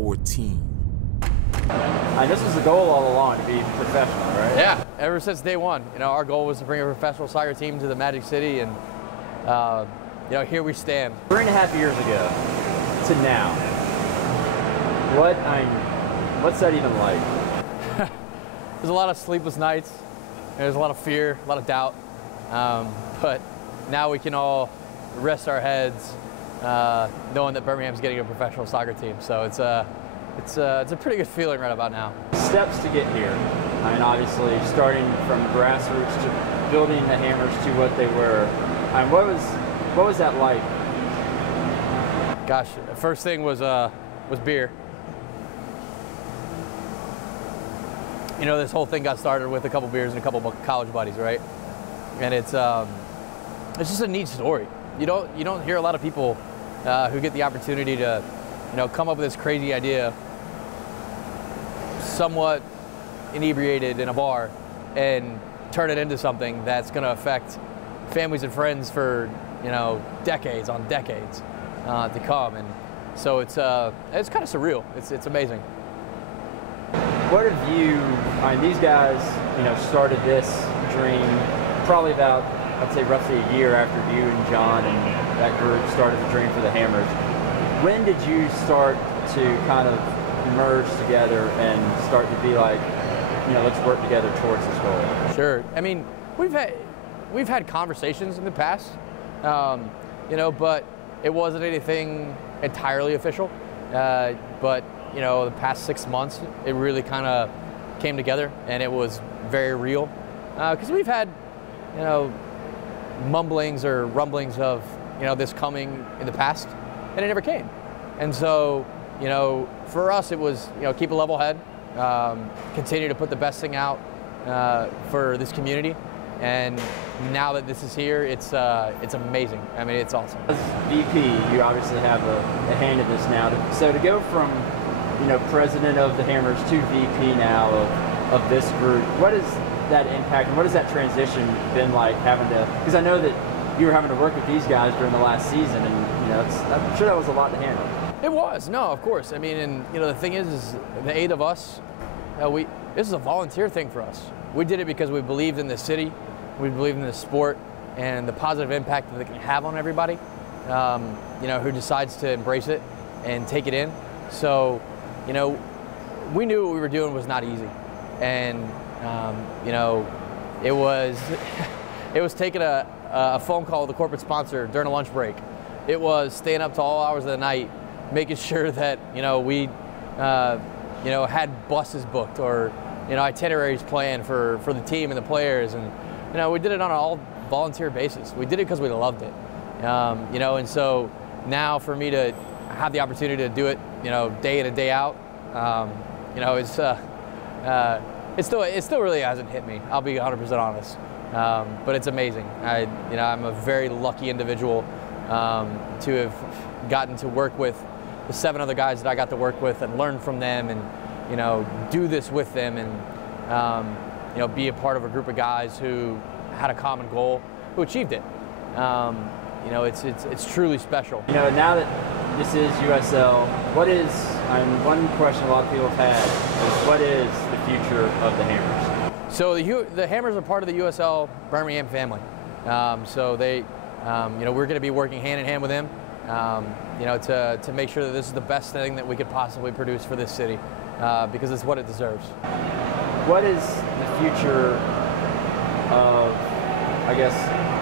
our team. And this was the goal all along, to be professional, right? Yeah, ever since day one. Our goal was to bring a professional soccer team to the Magic City, and here we stand. 3.5 years ago to now, what's that even like? There's a lot of sleepless nights. There's a lot of fear, a lot of doubt. But now we can all rest our heads knowing that Birmingham's getting a professional soccer team. So it's a pretty good feeling right about now. Steps to get here. I mean, obviously, starting from grassroots to building the Hammers to what they were. I mean, what was that like? Gosh, the first thing was beer. This whole thing got started with a couple beers and a couple of college buddies, right? And it's just a neat story. You don't hear a lot of people who get the opportunity to, come up with this crazy idea, somewhat inebriated in a bar, and turn it into something that's going to affect families and friends for decades on decades to come. And so it's kind of surreal. It's amazing. What have you? I mean, these guys, started this dream probably about, I'd say, roughly a year after you and John and that group started the dream for the Hammers. When did you start to kind of merge together and start to be like, let's work together towards this goal? Sure. I mean, we've had conversations in the past, but it wasn't anything entirely official. But the past 6 months, it really kind of came together, and it was very real. Because we've had, mumblings or rumblings of, this coming in the past, and it never came. And so, for us, it was, keep a level head, continue to put the best thing out for this community. And now that this is here, it's amazing. I mean, it's awesome. As VP, you obviously have a hand in this now. So to go from, president of the Hammers to VP now of this group, what is that impact and what has that transition been like having to, because I know that you were having to work with these guys during the last season, and I'm sure that was a lot to handle. It was, no, of course. I mean, and the thing is the 8 of us, this is a volunteer thing for us. We did it because we believed in this city, we believed in this sport, and the positive impact that it can have on everybody, who decides to embrace it and take it in. So, we knew what we were doing was not easy, and it was taking a phone call with a corporate sponsor during a lunch break. It was staying up to all hours of the night, making sure that we had buses booked or itineraries planned for the team and the players, and we did it on an all volunteer basis. We did it because we loved it, and so now for me to have the opportunity to do it, day in and day out, it still really hasn't hit me. I'll be 100% honest, but it's amazing. I'm a very lucky individual to have gotten to work with the 7 other guys that I got to work with and learn from them, and do this with them, and be a part of a group of guys who had a common goal, who achieved it. It's truly special. Now that this is USL, one question a lot of people have had is, what is the future of the Hammers? So the Hammers are part of the USL Birmingham family. So they, we're going to be working hand in hand with them, to make sure that this is the best thing that we could possibly produce for this city, because it's what it deserves. What is the future of, I guess,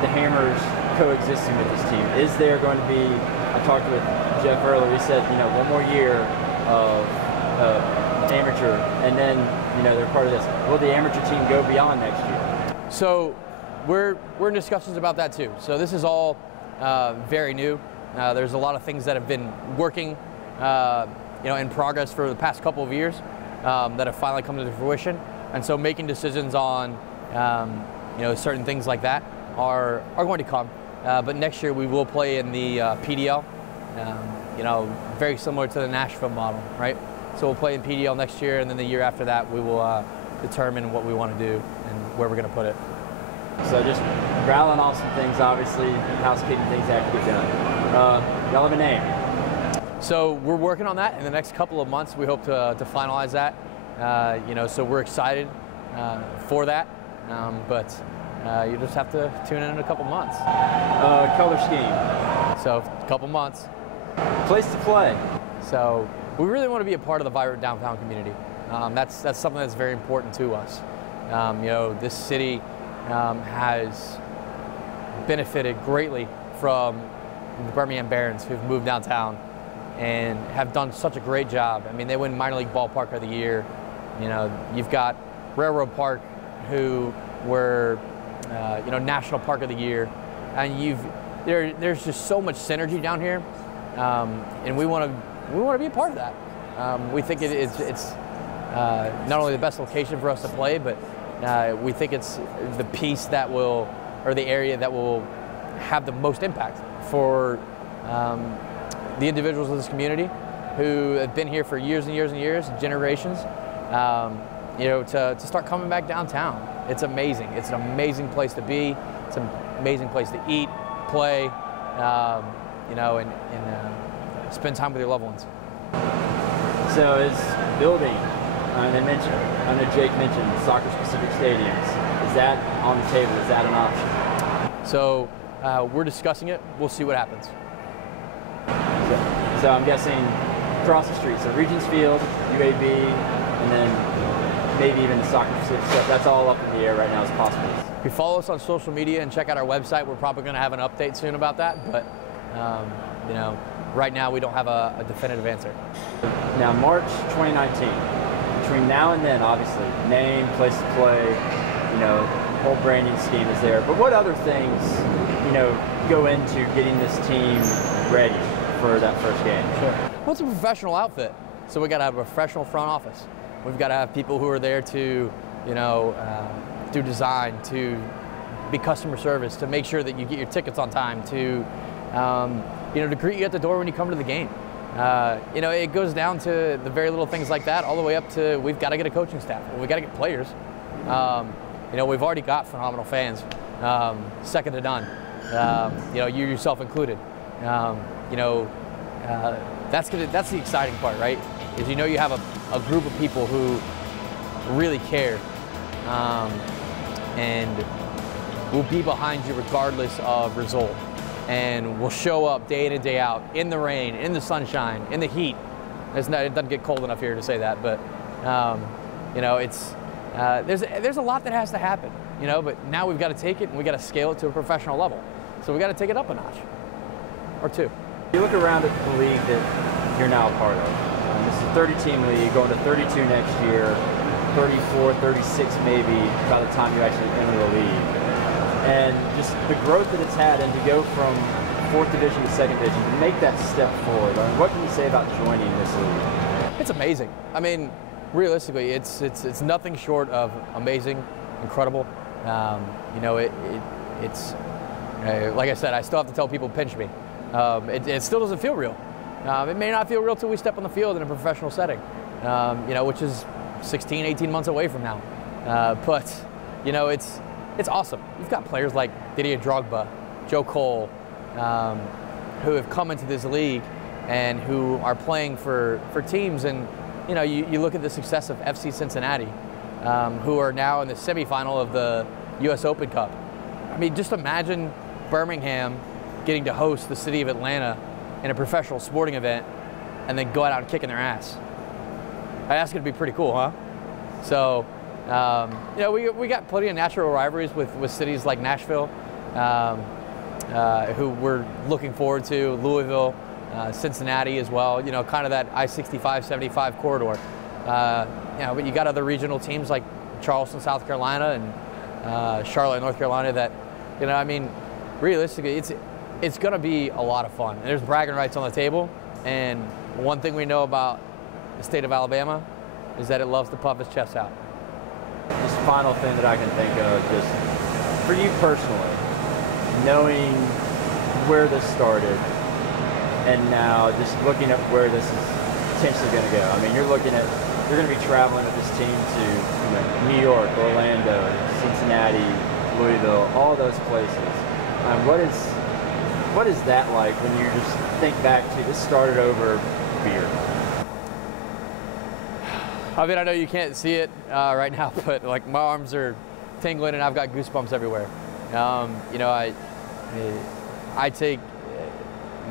the Hammers coexisting with this team? Is there going to be, I talked with Jeff earlier, he said, one more year of amateur, and then, they're part of this. Will the amateur team go beyond next year? So we're in discussions about that too. So this is all very new. There's a lot of things that have been working, in progress for the past couple of years that have finally come to fruition. And so making decisions on, certain things like that are going to come. But next year we will play in the PDL, very similar to the Nashville model, right? So we'll play in PDL next year, and then the year after that we will determine what we want to do and where we're going to put it. So just rattling off some things, obviously, housekeeping things have to be done. Y'all have a name? So we're working on that in the next couple of months. We hope to finalize that. So we're excited for that. But you just have to tune in a couple months. Color scheme. So a couple months. Place to play. So we really want to be a part of the vibrant downtown community. That's something that's very important to us. This city has benefited greatly from the Birmingham Barons who've moved downtown and have done such a great job. I mean, they win minor league ballpark of the year. You've got Railroad Park, who were, National Park of the Year, and there's just so much synergy down here, and we want to be a part of that. We think it's not only the best location for us to play, but we think it's the piece that will, or the area that will have the most impact for the individuals of this community who have been here for years and years and years, generations, to start coming back downtown. It's amazing. It's an amazing place to be. It's an amazing place to eat, play, and spend time with your loved ones. So is building, I know Jake mentioned soccer-specific stadiums. Is that on the table? Is that an option? So we're discussing it. We'll see what happens. So I'm guessing across the street, so Regents Field, UAB, and then maybe even the soccer-specific stuff. That's all up in the air right now as possible. If you follow us on social media and check out our website, we're probably going to have an update soon about that. But right now we don't have a definitive answer. Now, March 2019. Between now and then, obviously, name, place to play, whole branding scheme is there. But what other things, go into getting this team ready for that first game? Sure. Well, it's a professional outfit, so we got to have a professional front office. We've got to have people who are there to, do design, to be customer service, to make sure that you get your tickets on time, to, to greet you at the door when you come to the game. It goes down to the very little things like that, all the way up to we've got to get a coaching staff, we've got to get players. We've already got phenomenal fans, second to none. You yourself included. That's the exciting part, right? Is you have a group of people who really care, and will be behind you regardless of result, and will show up day in and day out, in the rain, in the sunshine, in the heat. It doesn't get cold enough here to say that, but there's a lot that has to happen, but now we've got to take it and we've got to scale it to a professional level. So we've got to take it up a notch, or two. You look around at the league that you're now a part of. This is a 30-team league, going to 32 next year, 34, 36 maybe by the time you actually enter the league. And just the growth that it's had, and to go from 4th division to 2nd division, to make that step forward. I mean, what can you say about joining this league? It's amazing. I mean, realistically, it's nothing short of amazing, incredible. It's like I said, I still have to tell people pinch me. It still doesn't feel real. It may not feel real till we step on the field in a professional setting, which is 16, 18 months away from now. But it's awesome. You've got players like Didier Drogba, Joe Cole, who have come into this league and who are playing for teams. And you look at the success of FC Cincinnati, who are now in the semifinal of the US Open Cup. I mean, just imagine Birmingham getting to host the city of Atlanta in a professional sporting event and then go out and kicking their ass. That's going to be pretty cool, huh? So, we got plenty of natural rivalries with cities like Nashville, who we're looking forward to, Louisville, Cincinnati as well, kind of that I-65-75 corridor. But you got other regional teams like Charleston, South Carolina, and Charlotte, North Carolina that, realistically, it's going to be a lot of fun. And there's bragging rights on the table, and one thing we know about the state of Alabama is that it loves to puff its chest out. Just final thing that I can think of, just for you personally, knowing where this started, and now just looking at where this is potentially going to go. I mean, you're going to be traveling with this team to New York, Orlando, Cincinnati, Louisville, all those places. What is that like when you just think back to this started over beer? I mean, I know you can't see it right now, but like my arms are tingling and I've got goosebumps everywhere. You know, I take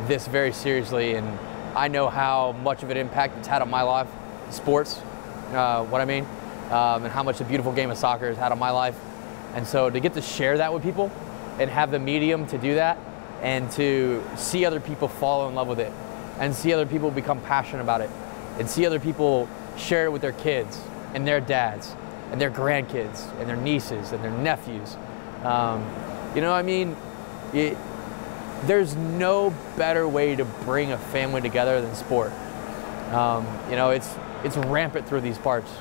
this very seriously, and I know how much of an impact it's had on my life, sports, what I mean, and how much the beautiful game of soccer has had on my life. And so to get to share that with people and have the medium to do that, and to see other people fall in love with it, and see other people become passionate about it, and see other people share it with their kids and their dads and their grandkids and their nieces and their nephews. You know, I mean, there's no better way to bring a family together than sport. You know, it's rampant through these parts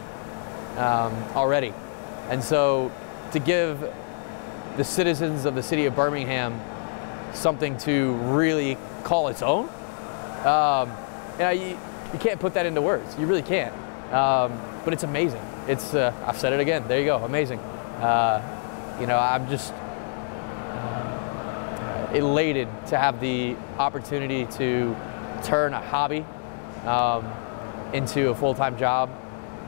already. And so to give the citizens of the city of Birmingham something to really call its own, you know, you can't put that into words. You really can't. But it's amazing. It's, I've said it again, there you go, amazing. You know, I'm just elated to have the opportunity to turn a hobby into a full-time job,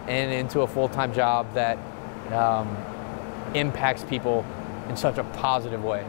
and into a full-time job that impacts people in such a positive way.